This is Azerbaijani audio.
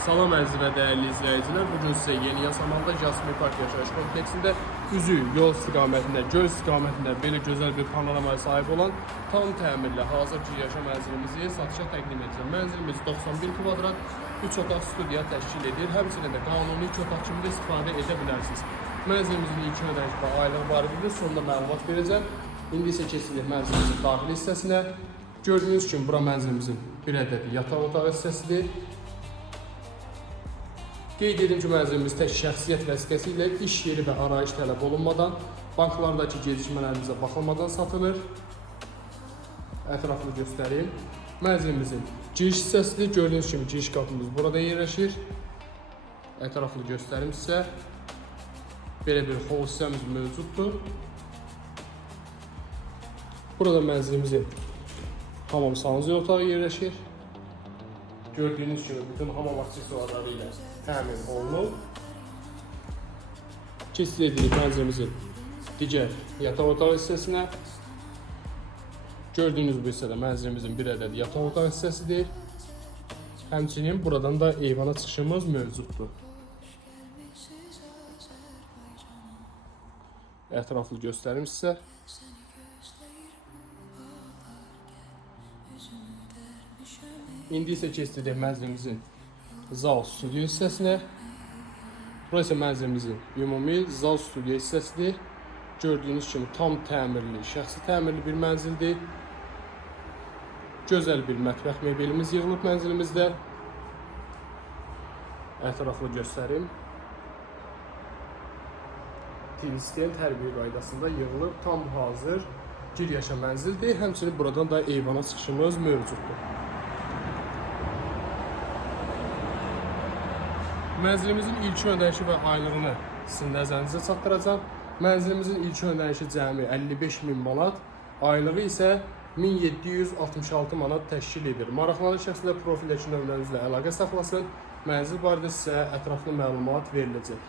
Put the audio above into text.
Salam əziz və dəyərli izləyicilər. Bugün sizə Yeni Yasamalda Jasmin Park yaşayış kompleksində üzü yol istiqamətində, göl istiqamətində belə gözəl bir panoramaya sahib olan tam təmirli hazır ki yaşam mənzilimizi satışa təqdim edəcəm. Mənzilimiz 91 kvadrat, 3 otaq studiya təşkil edir. Həmçinin də qanuni 2 otaq kimi də istifadə edə bilərsiniz. Mənzilimizin ilk ödəniş və aylıq barədə sonunda məlumat verəcəm. İndi isə keçirik mənzilimizin daxili hissəsinə. Gördüyünüz kimi bura mənzilimizin bir ədədi yataq otağı hissəsidir. Qeyd edim ki, mənzilimiz tək şəxsiyyət vəsiqəsi ilə iş yeri və arayış tələb olunmadan, banklardakı gecikmələrimizə baxılmadan satılır. Ətrafını göstəreyim. Mənzilimizin giriş hissəsidir. Gördüyünüz kimi giriş qapımız burada yerləşir. Ətrafını göstərim sizə. Belə bir hol hissəmiz mövcuddur. Burada mənzilimizin hamam sanuzel otağı yerləşir. Gördüyünüz kimi bütün hamam aksesuarları ilə təmin olunub. Keçid edirik mənzilimizin digər yataq otağı hissəsinə. Gördüyünüz bu hissədə mənzilimizin bir ədəd yataq otağı hissəsidir. Həmçinin buradan da eyvana çıxışımız mövcuddur. Ətraflı göstərim sizə. İndi isə keçid edək mənzilimizin zal studiyo hissəsinə. Burası mənzilimizin ümumi zal studiyo hissəsidir. Gördüyünüz kimi tam təmirli, şəxsi təmirli bir mənzildir. Gözəl bir mətbəx mebelimiz yığılıb mənzilimizdə. Ətraflı göstərim. Tilisten tərbiyə qaydasında yığılıb tam hazır gir yaşa mənzildir. Həmçinin buradan da eyvana çıxışımız mövcuddur. Mənzilimizin ilk ödənişi və aylığını sizin nəzərinizə çatdıracağam. Mənzilimizin ilk ödənişi cəmi 55.000 manat, aylığı isə 1766 manat təşkil edir. Maraqlanan şəxslər profildəki nömrənizlə əlaqə saxlasın. Mənzil barədə sizə ətraflı məlumat veriləcək.